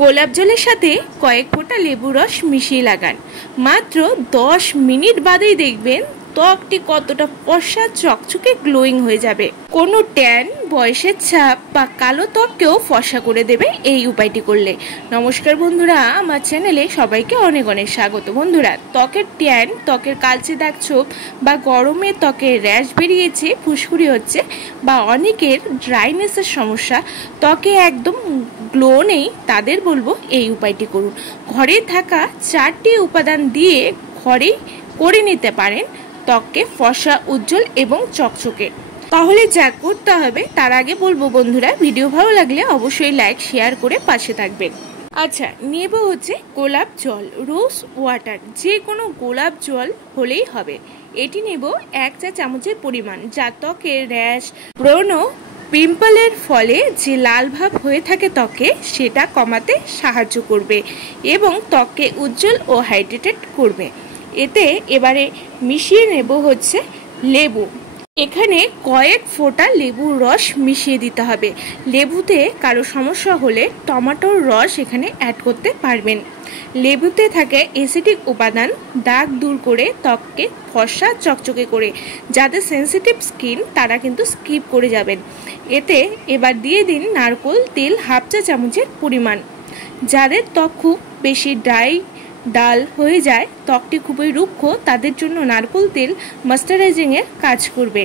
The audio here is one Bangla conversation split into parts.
গোলাপ জলের সাথে কয়েক ফোঁটা লেবু রস মিশিয়ে লাগান। মাত্র 10 মিনিট বাদেই দেখবেন ত্বকটি কতটা ফর্সা চকচকে গ্লোয়িং হয়ে যাবে। কোনো ট্যান, বয়সের ছাপ বা কালো ত্বককেও ফর্সা করে দেবে এই উপায়টি করলে। নমস্কার বন্ধুরা, আমার চ্যানেলে সবাইকে অনেক অনেক স্বাগত। বন্ধুরা, ত্বকের ট্যান, ত্বকের কালচে দাগ ছোপ বা গরমে ত্বকের র্যাশ বেরিয়েছে, ফুসকুড়ি হচ্ছে বা অনেকের ড্রাইনেসের সমস্যা, ত্বকে একদম গ্লো নেই, তাদের বলবো এই উপায়টি করুন। ঘরে থাকা 4টি উপাদান দিয়ে ঘরেই করে নিতে পারেন ত্বককে ফর্সা, উজ্জ্বল এবং চকচকে। তাহলে যা করতে হবে তার আগে বলবো বন্ধুরা, ভিডিও ভালো লাগলে অবশ্যই লাইক শেয়ার করে পাশে থাকবেন। আচ্ছা, নেব হচ্ছে গোলাপ জল, রোজ ওয়াটার, যে কোনো গোলাপ জল হলেই হবে। এটি নেব 1 চা চামচের পরিমাণ, যা ত্বকের র্যাশ, ব্রণ, পিম্পলের ফলে যে লাল ভাব হয়ে থাকে ত্বকে, সেটা কমাতে সাহায্য করবে এবং ত্বককে উজ্জ্বল ও হাইড্রেটেড করবে। এতে এবারে মিশিয়ে নেব হচ্ছে লেবু। এখানে কয়েক ফোঁটা লেবুর রস মিশিয়ে দিতে হবে। লেবুতে কারো সমস্যা হলে টমেটোর রস এখানে অ্যাড করতে পারবেন। লেবুতে থাকে অ্যাসিডিক উপাদান দাগ দূর করে ত্বককে ফর্সা চকচকে করে। যাদের সেন্সিটিভ স্কিন তারা কিন্তু স্কিপ করে যাবেন। এতে এবার দিয়ে দিন নারকেল তেল 1/2 চা চামচের পরিমাণ। যাদের ত্বক খুব বেশি ডাল হয়ে যায়, ত্বকটি খুবই রুক্ষ, তাদের জন্য নারকেল তেল ময়েশ্চারাইজিংয়ের কাজ করবে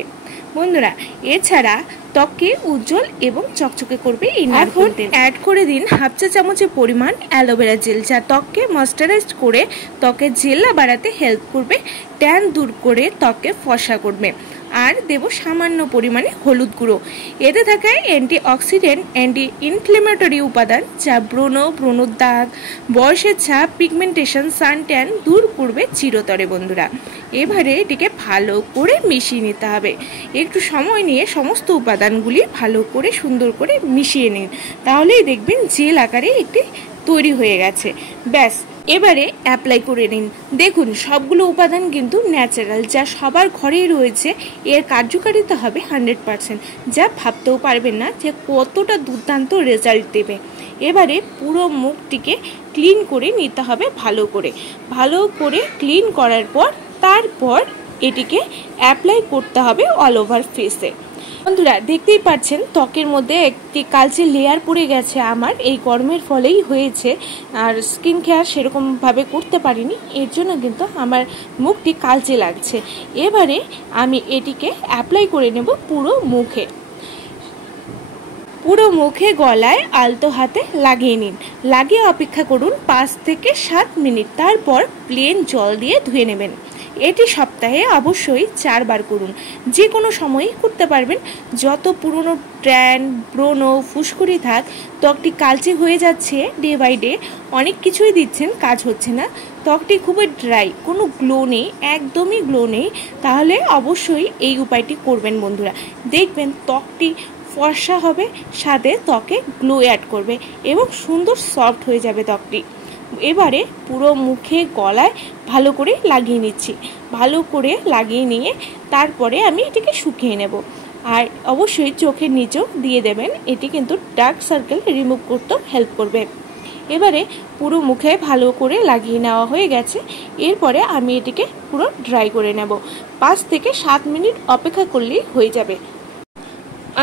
বন্ধুরা। এছাড়া ত্বককে উজ্জ্বল এবং চকচকে করবে এই নারকেল তেল। অ্যাড করে দিন 1/2 চা চামচের পরিমাণ অ্যালোভেরা জেল, যা ত্বককে ময়েশ্চারাইজ করে ত্বকের জেল্লা বাড়াতে হেল্প করবে, ট্যান দূর করে ত্বককে ফর্সা করবে। আর দেব সামান্য পরিমাণে হলুদ গুঁড়ো। এতে থাকে অ্যান্টিঅক্সিডেন্ট, অ্যান্টি ইনফ্লেমেটরি উপাদান, যা ব্রণর দাগ, বয়সের ছাপ, পিগমেন্টেশন, সান ট্যান দূর করবে চিরতরে বন্ধুরা। এবারে এটিকে ভালো করে মিশিয়ে নিতে হবে। একটু সময় নিয়ে সমস্ত উপাদানগুলি ভালো করে সুন্দর করে মিশিয়ে নিন, তাহলেই দেখবেন জেল আকারে একটি তৈরি হয়ে গেছে। ব্যাস, এবারে অ্যাপ্লাই করে নিন। দেখুন, সবগুলো উপাদান কিন্তু ন্যাচারাল, যা সবার ঘরেই রয়েছে। এর কার্যকারিতা হবে 100%, যা ভাবতেও পারবেন না যে কতটা দুর্দান্ত রেজাল্ট দেবে। এবারে পুরো মুখটিকে ক্লিন করে নিতে হবে ভালো করে ক্লিন করার পর তারপর এটিকে অ্যাপ্লাই করতে হবে অল ওভার ফেসে। বন্ধুরা, দেখতেই পাচ্ছেন ত্বকের মধ্যে একটি কালচে লেয়ার পড়ে গেছে। আমার এই গরমের ফলেই হয়েছে, আর স্কিন কেয়ার সেরকমভাবে করতে পারিনি, এর জন্য কিন্তু আমার মুখটি কালচে লাগছে। এবারে আমি এটিকে অ্যাপ্লাই করে নেব পুরো মুখে, গলায় আলতো হাতে লাগিয়ে নিন। লাগিয়ে অপেক্ষা করুন 5 থেকে 7 মিনিট, তারপর প্লেন জল দিয়ে ধুয়ে নেবেন। এটি সপ্তাহে অবশ্যই 4 বার করুন। যে কোনো সময়ই করতে পারবেন। যত পুরনো ট্যান, ব্রণ, ফুসকুড়ি থাক, ত্বকটি কালচে হয়ে যাচ্ছে ডে বাই ডে, অনেক কিছুই দিচ্ছেন, কাজ হচ্ছে না, ত্বকটি খুবই ড্রাই, কোনো গ্লো নেই, একদমই গ্লো নেই, তাহলে অবশ্যই এই উপায়টি করবেন বন্ধুরা। দেখবেন ত্বকটি ফর্সা হবে, সাথে ত্বকে গ্লো অ্যাড করবে এবং সুন্দর সফট হয়ে যাবে ত্বকটি। এবারে পুরো মুখে, গলায় ভালো করে লাগিয়ে নিচ্ছি। ভালো করে লাগিয়ে নিয়ে তারপরে আমি এটিকে শুকিয়ে নেব। আর অবশ্যই চোখের নিচেও দিয়ে দেবেন, এটি কিন্তু ডার্ক সার্কেল রিমুভ করতেও হেল্প করবে। এবারে পুরো মুখে ভালো করে লাগিয়ে নেওয়া হয়ে গেছে। এরপরে আমি এটিকে পুরো ড্রাই করে নেব। 5 থেকে 7 মিনিট অপেক্ষা করলেই হয়ে যাবে।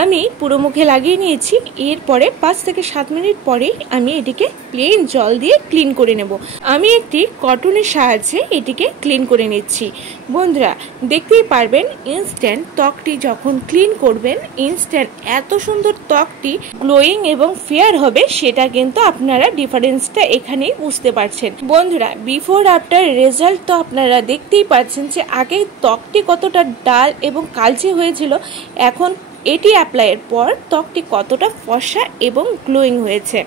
আমি পুরো মুখে লাগিয়ে নিয়েছি। এরপরে 5 থেকে 7 মিনিট পরেই আমি এটিকে প্লেন জল দিয়ে ক্লিন করে নেব। আমি একটি কটনের সাহায্যে এটিকে ক্লিন করে নিচ্ছি। বন্ধুরা, দেখতেই পারবেন ইনস্ট্যান্ট ত্বকটি যখন ক্লিন করবেন, ইনস্ট্যান্ট এত সুন্দর ত্বকটি গ্লোয়িং এবং ফেয়ার হবে, সেটা কিন্তু আপনারা ডিফারেন্সটা এখানেই বুঝতে পারছেন। বন্ধুরা, বিফোর আফটার রেজাল্ট তো আপনারা দেখতেই পাচ্ছেন যে আগে ত্বকটি কতটা ডাল এবং কালচে হয়েছিল, এখন এটি অ্যাপ্লাইয়ের পর ত্বকটি কতটা ফর্সা এবং গ্লোয়িং হয়েছে।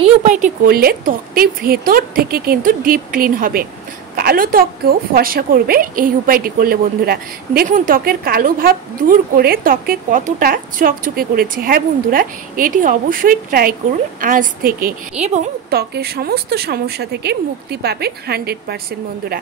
এই উপায়টি করলে ত্বকটি ভেতর থেকে কিন্তু ডিপ ক্লিন হবে। কালো ত্বককেও ফর্সা করবে এই উপায়টি করলে বন্ধুরা। দেখুন ত্বকের কালো ভাব দূর করে ত্বককে কতটা চকচকে করেছে। হ্যাঁ বন্ধুরা, এটি অবশ্যই ট্রাই করুন আজ থেকে এবং ত্বকের সমস্ত সমস্যা থেকে মুক্তি পাবেন 100% বন্ধুরা।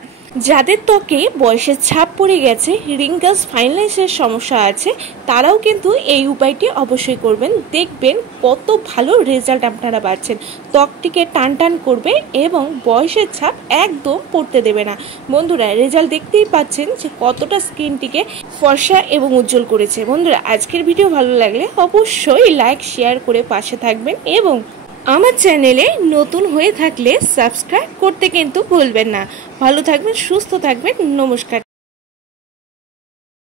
যাদের ত্বকে বয়সের ছাপ পড়ে গেছে, রিঙ্কেলস ফাইন লাইন্সের সমস্যা আছে, তারাও কিন্তু এই উপায়টি অবশ্যই করবেন। দেখবেন কত ভালো রেজাল্ট আপনারা পাচ্ছেন। ত্বকটিকে টান টান করবে এবং বয়সের ছাপ একদম পড়তে দেবে না বন্ধুরা। রেজাল্ট দেখতেই পাচ্ছেন যে কতটা স্কিনটিকে ফর্সা এবং উজ্জ্বল করেছে। বন্ধুরা আজকের ভিডিও ভালো লাগলে অবশ্যই লাইক শেয়ার করে পাশে থাকবেন এবং আমার চ্যানেলে নতুন হয়ে থাকলে সাবস্ক্রাইব করতে কিন্তু ভুলবেন না। ভালো থাকবেন, সুস্থ থাকবেন, নমস্কার।